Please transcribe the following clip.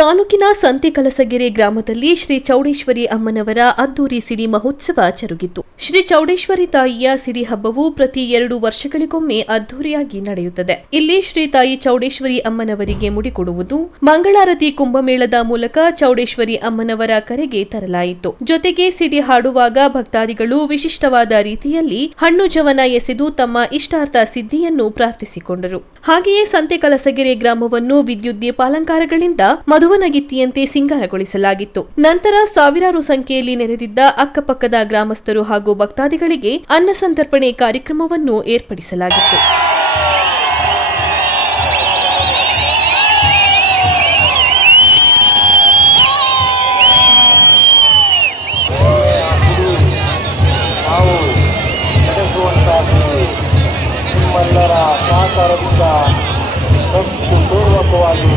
ತಾಲೂಕಿನ ಸಂತೆಕಲಸಗೆರೆ ಗ್ರಾಮದಲ್ಲಿ ಶ್ರೀ ಚೌಡೇಶ್ವರಿ ಅಮ್ಮನವರ ಅದ್ದೂರಿ ಸಿಡಿ ಮಹೋತ್ಸವ ಜರುಗಿತು. ಶ್ರೀ ಚೌಡೇಶ್ವರಿ ತಾಯಿಯ ಸಿಡಿ ಹಬ್ಬವು ಪ್ರತಿ ಎರಡು ವರ್ಷಗಳಿಗೊಮ್ಮೆ ಅದ್ದೂರಿಯಾಗಿ ನಡೆಯುತ್ತದೆ. ಇಲ್ಲಿ ಶ್ರೀ ತಾಯಿ ಚೌಡೇಶ್ವರಿ ಅಮ್ಮನವರಿಗೆ ಮುಡಿಕೊಡುವುದು ಮಂಗಳಾರತಿ ಕುಂಭಮೇಳದ ಮೂಲಕ ಚೌಡೇಶ್ವರಿ ಅಮ್ಮನವರ ಕರೆಗೆ ತರಲಾಯಿತು. ಜೊತೆಗೆ ಸಿಡಿ ಹಾಡುವಾಗ ಭಕ್ತಾದಿಗಳು ವಿಶಿಷ್ಟವಾದ ರೀತಿಯಲ್ಲಿ ಹಣ್ಣು ಜವನ ಎಸೆದು ತಮ್ಮ ಇಷ್ಟಾರ್ಥ ಸಿದ್ಧಿಯನ್ನು ಪ್ರಾರ್ಥಿಸಿಕೊಂಡರು. ಹಾಗೆಯೇ ಸಂತೆಕಲಸಗೆರೆ ಗ್ರಾಮವನ್ನು ವಿದ್ಯುತ್ ದೀಪಾಲಂಕಾರಗಳಿಂದ ಮಧುವನಗಿತ್ತಿಯಂತೆ ಸಿಂಗಾರಗೊಳಿಸಲಾಗಿತ್ತು. ನಂತರ ಸಾವಿರಾರು ಸಂಖ್ಯೆಯಲ್ಲಿ ನೆರೆದಿದ್ದ ಅಕ್ಕಪಕ್ಕದ ಗ್ರಾಮಸ್ಥರು ಹಾಗೂ ಭಕ್ತಾದಿಗಳಿಗೆ ಅನ್ನ ಸಂತರ್ಪಣೆ ಕಾರ್ಯಕ್ರಮವನ್ನು ಏರ್ಪಡಿಸಲಾಗಿತ್ತು. ನಿಮ್ಮೆಲ್ಲರ ಸಹಕಾರದಿಂದ ಭಕ್ತಿಪೂರ್ವಕವಾಗಿ